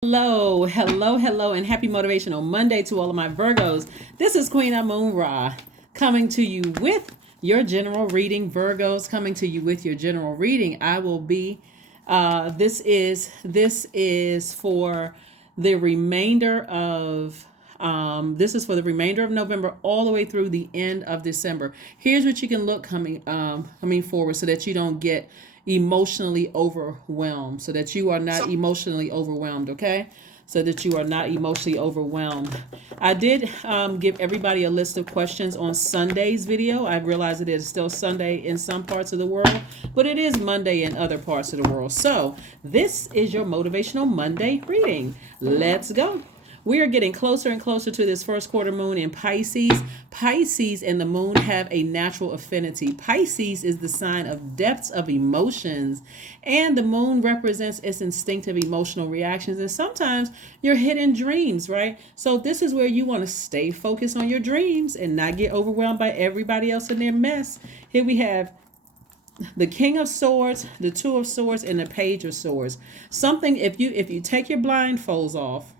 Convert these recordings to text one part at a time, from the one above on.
Hello, hello, hello, and happy Motivational Monday to all of my Virgos. This is Queen Amun Ra coming to you with your general reading. Virgos coming to you with your general reading. I will be. This is for the remainder of. This is for the remainder of November all the way through the end of December. Here's what you can look coming forward so that you don't get emotionally overwhelmed, so that you are not emotionally overwhelmed, okay? So that you are not emotionally overwhelmed. I did give everybody a list of questions on Sunday's video. I realize it is still Sunday in some parts of the world, but it is Monday in other parts of the world. So this is your Motivational Monday reading. Let's go. We are getting closer and closer to this first quarter moon in Pisces. Pisces and the moon have a natural affinity. Pisces is the sign of depths of emotions, and the moon represents its instinctive emotional reactions and sometimes your hidden dreams, right? So this is where you want to stay focused on your dreams and not get overwhelmed by everybody else in their mess. Here we have the King of Swords, the Two of Swords, and the Page of Swords. Something, if you take your blindfolds off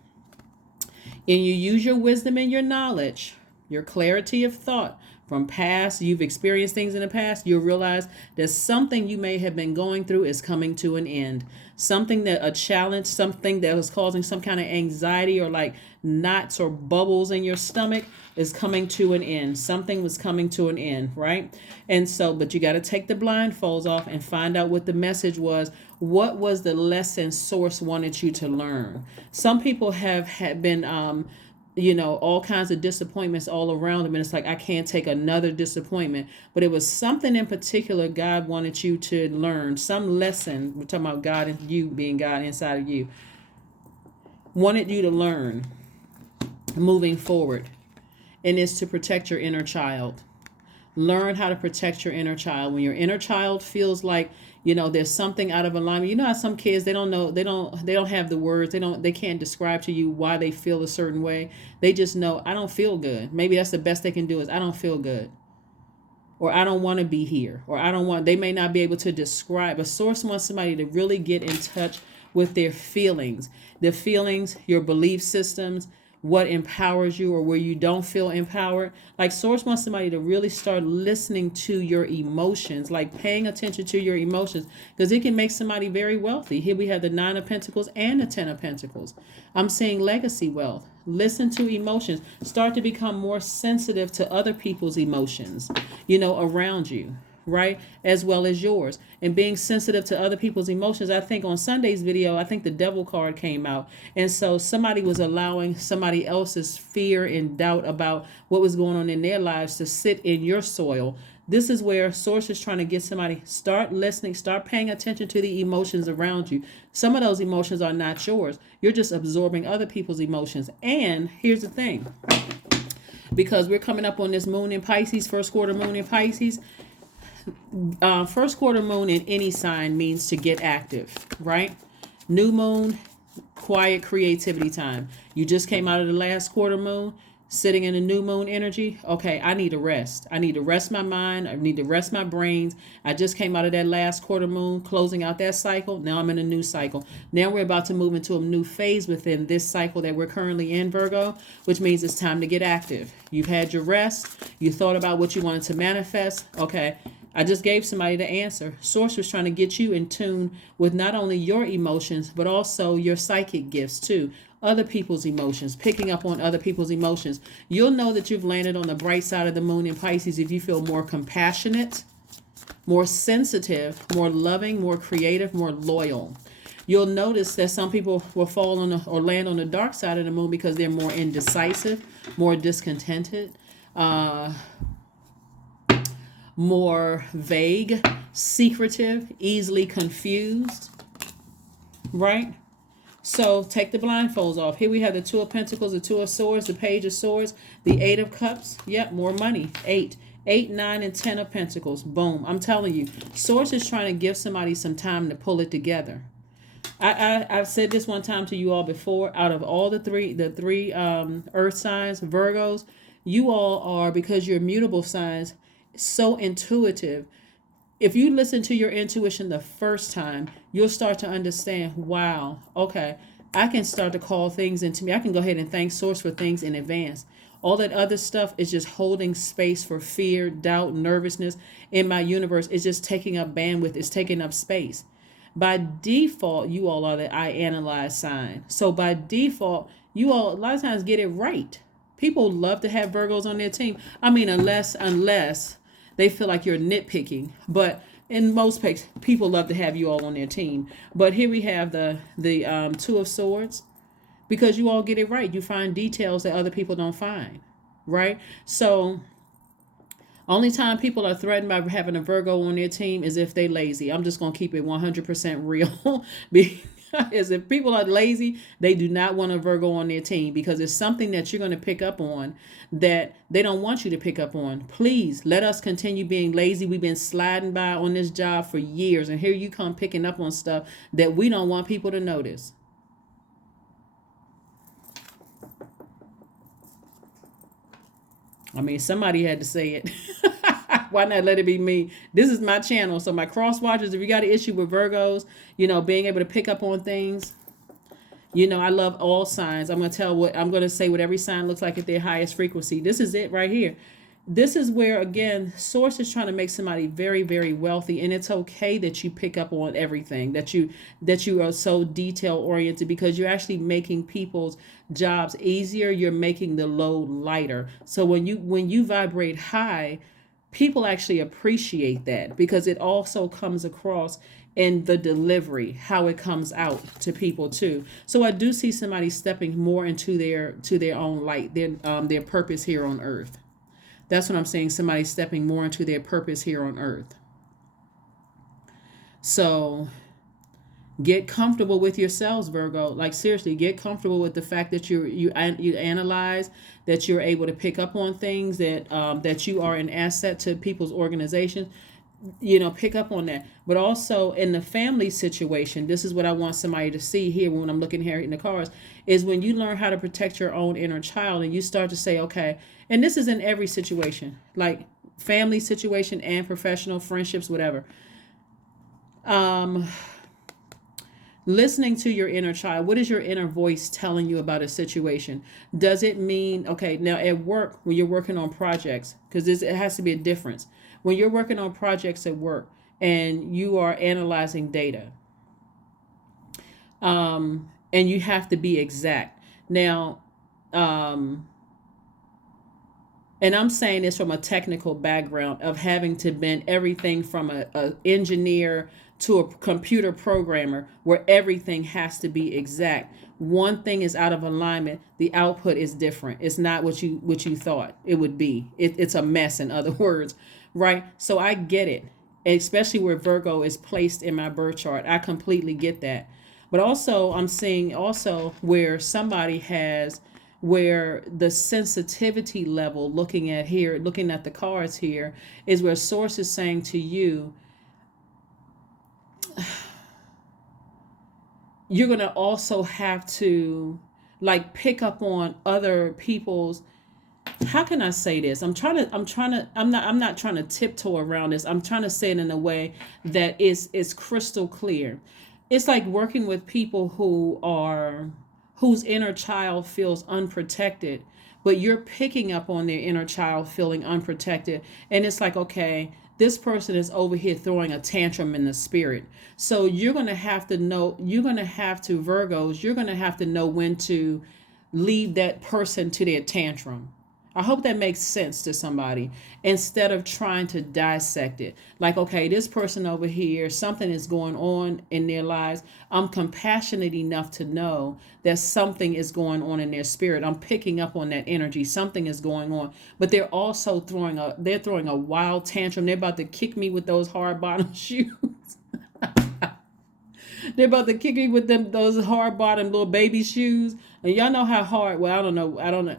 and you use your wisdom and your knowledge, your clarity of thought from past, you've experienced things in the past, you'll realize that something you may have been going through is coming to an end. Something that a challenge, something that was causing some kind of anxiety or like knots or bubbles in your stomach is coming to an end. Something was coming to an end, right? And so, but you got to take the blindfolds off and find out what the message was. What was the lesson source wanted you to learn? Some people have had been all kinds of disappointments all around them. And it's like, I can't take another disappointment. But it was something in particular God wanted you to learn. Some lesson, we're talking about God and you being God inside of you, wanted you to learn moving forward. And it's to protect your inner child. Learn how to protect your inner child. When your inner child feels like, there's something out of alignment. You know how some kids, they don't have the words. They can't describe to you why they feel a certain way. They just know, I don't feel good. Maybe that's the best they can do is, I don't feel good. Or I don't want to be here. Or they may not be able to describe. A source wants somebody to really get in touch with their feelings. Their feelings, your belief systems, what empowers you or where you don't feel empowered. Like source wants somebody to really start listening to your emotions, like paying attention to your emotions, because it can make somebody very wealthy. Here we have the Nine of Pentacles and the Ten of Pentacles. I'm saying legacy wealth. Listen to emotions. Start to become more sensitive to other people's emotions, around you, right? As well as yours. And being sensitive to other people's emotions. I think on Sunday's video, I think the devil card came out. And so somebody was allowing somebody else's fear and doubt about what was going on in their lives to sit in your soil. This is where source is trying to get somebody, start listening, start paying attention to the emotions around you. Some of those emotions are not yours. You're just absorbing other people's emotions. And here's the thing, because we're coming up on this moon in Pisces, first quarter moon in Pisces. First quarter moon in any sign means to get active, right? New moon, quiet creativity time. You just came out of the last quarter moon, sitting in a new moon energy. Okay, I need to rest. I need to rest my mind. I need to rest my brains. I just came out of that last quarter moon, closing out that cycle. Now I'm in a new cycle. Now we're about to move into a new phase within this cycle that we're currently in, Virgo, which means it's time to get active. You've had your rest. You thought about what you wanted to manifest. Okay, I just gave somebody the answer. Source was trying to get you in tune with not only your emotions, but also your psychic gifts too. Other people's emotions, picking up on other people's emotions. You'll know that you've landed on the bright side of the moon in Pisces if you feel more compassionate, more sensitive, more loving, more creative, more loyal. You'll notice that some people will fall on or land on the dark side of the moon because they're more indecisive, more discontented, more vague, secretive, easily confused, right? So take the blindfolds off. Here we have the Two of Pentacles, the Two of Swords, the Page of Swords, the Eight of Cups. Yep, more money. Eight, 9, and 10 of Pentacles. Boom. I'm telling you, Source is trying to give somebody some time to pull it together. I've said this one time to you all before. Out of all the three earth signs, Virgos, you all are, because you're mutable signs, so intuitive. If you listen to your intuition the first time, you'll start to understand, wow, okay, I can start to call things into me. I can go ahead and thank source for things in advance. All that other stuff is just holding space for fear, doubt, nervousness in my universe. It's just taking up bandwidth. It's taking up space. By default, you all are the I analyze sign. So by default, you all a lot of times get it right. People love to have Virgos on their team. I mean, unless they feel like you're nitpicking. But in most cases, people love to have you all on their team. But here we have the Two of Swords, because you all get it right. You find details that other people don't find, right? So only time people are threatened by having a Virgo on their team is if they lazy. I'm just going to keep it 100% real. Because if people are lazy, they do not want a Virgo on their team, because it's something that you're going to pick up on that they don't want you to pick up on. Please let us continue being lazy. We've been sliding by on this job for years, and here you come picking up on stuff that we don't want people to notice. I mean, somebody had to say it. Why not let it be me? This is my channel. So my cross watchers, if you got an issue with Virgos, being able to pick up on things, I love all signs. I'm going to say what every sign looks like at their highest frequency. This is it right here. This is where, again, source is trying to make somebody very, very wealthy, and it's okay that you pick up on everything, that you are so detail oriented, because you're actually making people's jobs easier. You're making the load lighter. So when you vibrate high, people actually appreciate that, because it also comes across in the delivery, how it comes out to people too. So I do see somebody stepping more into their own light, their purpose here on earth. That's what I'm saying. Somebody stepping more into their purpose here on earth. So get comfortable with yourselves, Virgo. Like, seriously, get comfortable with the fact that you analyze, that you're able to pick up on things, that you are an asset to people's organizations. Pick up on that. But also in the family situation, this is what I want somebody to see here when I'm looking here in the cards, is when you learn how to protect your own inner child, and you start to say, okay, and this is in every situation, like family situation and professional, friendships, whatever. Listening to your inner child. What is your inner voice telling you about a situation? Does it mean, okay, now at work, when you're working on projects, because it has to be a difference. When you're working on projects at work and you are analyzing data, and you have to be exact. Now, and I'm saying this from a technical background of having to bend everything from a engineer to a computer programmer, where everything has to be exact. One thing is out of alignment, the output is different. It's not what you thought it would be. It's a mess, in other words, right? So I get it, especially where Virgo is placed in my birth chart. I completely get that. But also I'm seeing also where somebody has, where the sensitivity level, looking at the cards here, is where source is saying to you, you're going to also have to pick up on other people's, how can I say this? I'm not trying to tiptoe around this. I'm trying to say it in a way that is crystal clear. It's like working with people whose inner child feels unprotected, but you're picking up on their inner child feeling unprotected. And it's like, okay, this person is over here throwing a tantrum in the spirit. So you're going to have to know, Virgos, you're going to have to know when to leave that person to their tantrum. I hope that makes sense to somebody, instead of trying to dissect it. Like, okay, this person over here, something is going on in their lives. I'm compassionate enough to know that something is going on in their spirit. I'm picking up on that energy. Something is going on, but they're also throwing a wild tantrum. They're about to kick me with those hard bottom shoes. They're about to kick me with those hard bottom little baby shoes. And y'all know how hard, well, I don't know.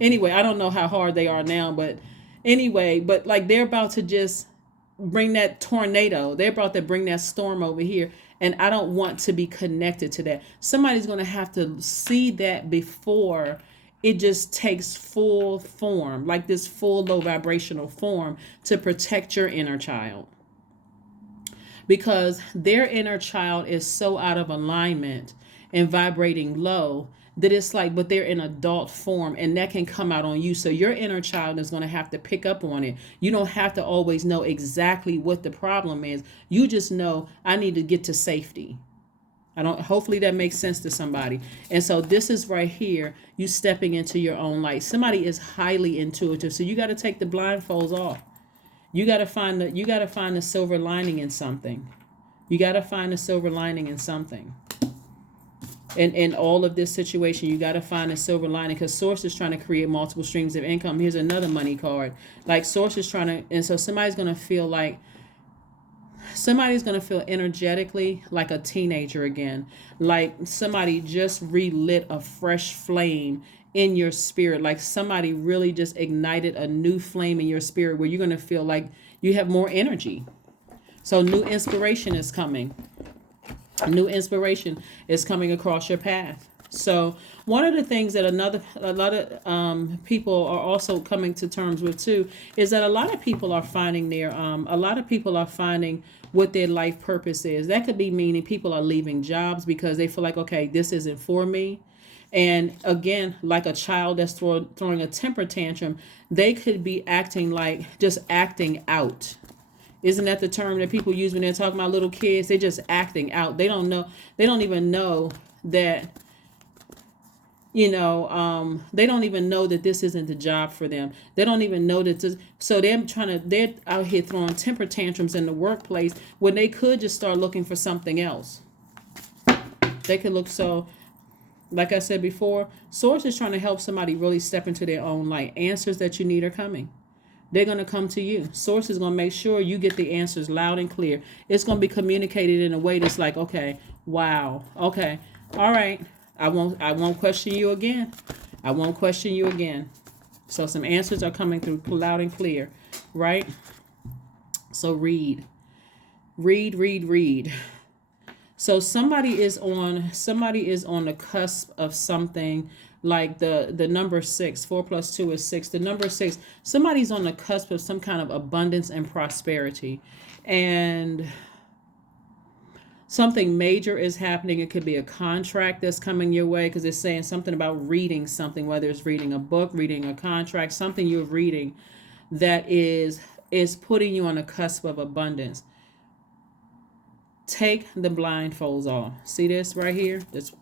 Anyway, I don't know how hard they are now, but anyway, they're about to just bring that tornado. They're about to bring that storm over here. And I don't want to be connected to that. Somebody's going to have to see that before it just takes full form, like this full low vibrational form, to protect your inner child. Because their inner child is so out of alignment, and vibrating low, that it's like, but they're in adult form, and that can come out on you. So your inner child is going to have to pick up on it. You don't have to always know exactly what the problem is. You just know, I need to get to safety. Hopefully that makes sense to somebody. And so this is right here, you stepping into your own light. Somebody is highly intuitive. So you got to take the blindfolds off. You got to find the silver lining in something. You got to find the silver lining in something. In all of this situation, you got to find a silver lining, because Source is trying to create multiple streams of income. Here's another money card. Like Source is trying to, and so somebody's going to feel energetically like a teenager again. Like somebody just relit a fresh flame in your spirit. Like somebody really just ignited a new flame in your spirit where you're going to feel like you have more energy. So new inspiration is coming. New inspiration is coming across your path. So one of the things that a lot of people are also coming to terms with too is that a lot of people are finding what their life purpose is. That could be meaning people are leaving jobs because they feel like, okay, this isn't for me. And again, like a child that's throwing a temper tantrum, they could be acting out. Isn't that the term that people use when they're talking about little kids? They're just acting out. They don't even know that, they don't even know that this isn't the job for them. They don't even know that so they're out here throwing temper tantrums in the workplace when they could just start looking for something else. They could look, so like I said before, Source is trying to help somebody really step into their own light. Answers that you need are coming. They're going to come to you. Source is going to make sure you get the answers loud and clear. It's going to be communicated in a way that's like, okay, wow, okay, all right. I won't question you again. I won't question you again. So some answers are coming through loud and clear, right? So read. So somebody is on the cusp of something. Like the number 6, 4 + 2 is 6. The number 6, somebody's on the cusp of some kind of abundance and prosperity. And something major is happening. It could be a contract that's coming your way, because it's saying something about reading something, whether it's reading a book, reading a contract, something you're reading that is putting you on the cusp of abundance. Take the blindfolds off. See this right here? This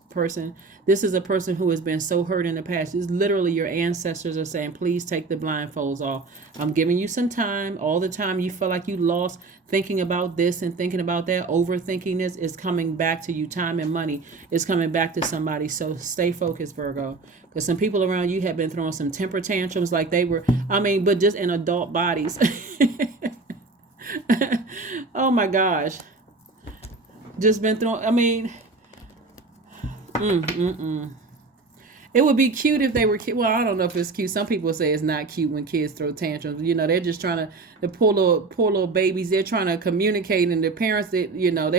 is a person who has been so hurt in the past. It's literally your ancestors are saying, please take the blindfolds off. I'm giving you some time. All the time you feel like you lost thinking about this and thinking about that, overthinking this is coming back to you. Time and money is coming back to somebody. So stay focused, Virgo. Because some people around you have been throwing some temper tantrums like they were, but just in adult bodies. Oh my gosh. Just been throwing, It would be cute if they were cute. Well, I don't know if it's cute. Some people say it's not cute when kids throw tantrums. They're just trying the poor little babies. They're trying to communicate, and the parents, they're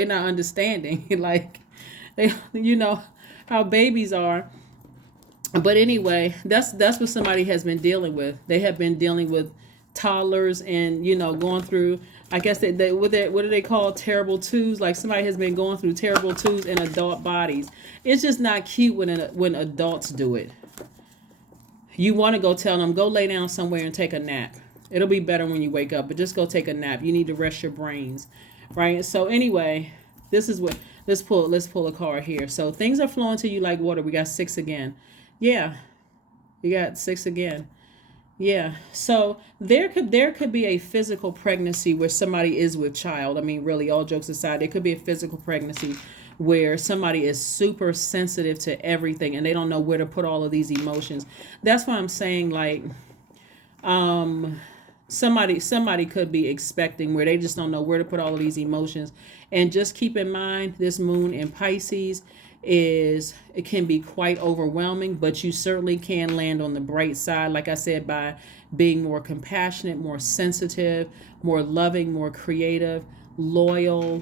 not understanding. Like, how babies are. But anyway, that's what somebody has been dealing with. They have been dealing with toddlers and, going through, I guess what do they call terrible twos? Like somebody has been going through terrible twos in adult bodies. It's just not cute when adults do it. You want to go tell them, go lay down somewhere and take a nap. It'll be better when you wake up, but just go take a nap. You need to rest your brains, right? So anyway, this is what, let's pull a card here. So things are flowing to you like water. We got 6 again. Yeah, you got 6 again. Yeah. So there could be a physical pregnancy where somebody is with child. Really, all jokes aside, there could be a physical pregnancy where somebody is super sensitive to everything and they don't know where to put all of these emotions. That's why I'm saying, like, somebody could be expecting where they just don't know where to put all of these emotions. And just keep in mind, this moon in Pisces it can be quite overwhelming, but you certainly can land on the bright side, like I said, by being more compassionate, more sensitive, more loving, more creative, loyal,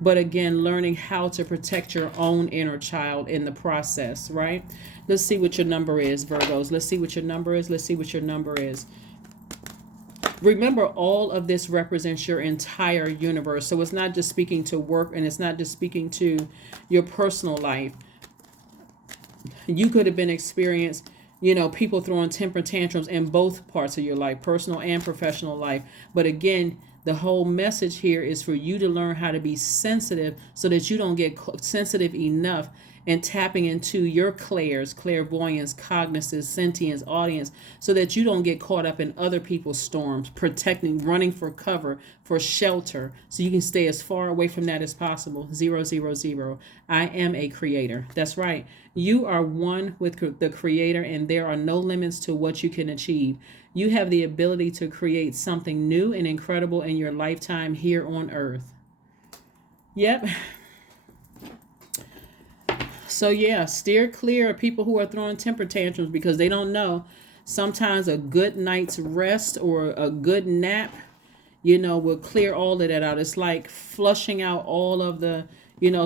but again, learning how to protect your own inner child in the process, right? Let's see what your number is, Virgos. Let's see what your number is. Remember, all of this represents your entire universe. So it's not just speaking to work, and it's not just speaking to your personal life. You could have been experienced, people throwing temper tantrums in both parts of your life, personal and professional life. But again, the whole message here is for you to learn how to be sensitive so that you don't get sensitive enough and tapping into your clairvoyance, cognizance, sentience, audience, so that you don't get caught up in other people's storms, protecting, running for cover, for shelter, so you can stay as far away from that as possible. 000. I am a creator. That's right. You are one with the creator, and there are no limits to what you can achieve. You have the ability to create something new and incredible in your lifetime here on earth. Yep. So yeah, steer clear of people who are throwing temper tantrums because they don't know. Sometimes a good night's rest or a good nap, will clear all of that out. It's like flushing out all of the,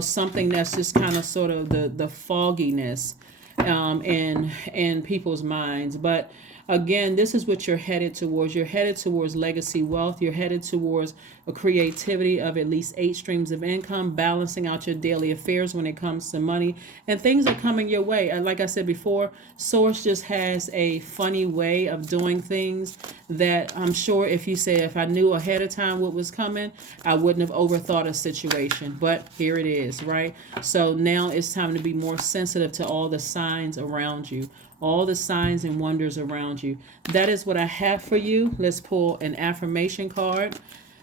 something that's just kind of sort of the fogginess in people's minds. But again, this is what you're headed towards. You're headed towards legacy wealth. You're headed towards a creativity of at least 8 streams of income, balancing out your daily affairs when it comes to money. And things are coming your way. Like I said before, Source just has a funny way of doing things that I'm sure if I knew ahead of time what was coming, I wouldn't have overthought a situation. But here it is, right? So now it's time to be more sensitive to all the signs around you. All the signs and wonders around you. That is what I have for you. Let's pull an affirmation card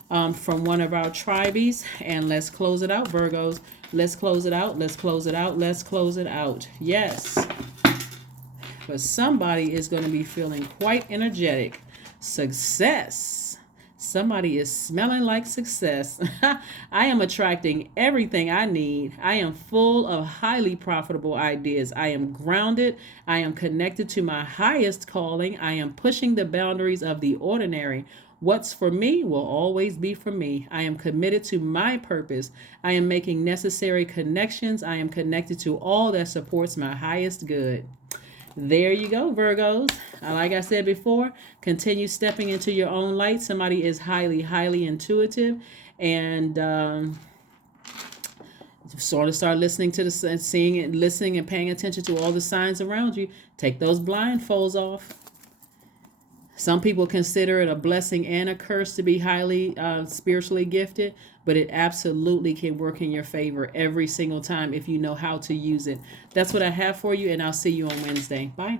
from one of our tribees, and let's close it out, Virgos. Let's close it out. Let's close it out. Let's close it out. Yes. But somebody is going to be feeling quite energetic. Success. Somebody is smelling like success. I am attracting everything I need. I am full of highly profitable ideas. I am grounded. I am connected to my highest calling. I am pushing the boundaries of the ordinary. What's for me will always be for me. I am committed to my purpose. I am making necessary connections. I am connected to all that supports my highest good. There you go, Virgos. Like I said before, continue stepping into your own light. Somebody is highly, highly intuitive, and sort of start listening to seeing it, listening, and paying attention to all the signs around you. Take those blindfolds off. Some people consider it a blessing and a curse to be highly spiritually gifted, but it absolutely can work in your favor every single time if you know how to use it. That's what I have for you, and I'll see you on Wednesday. Bye.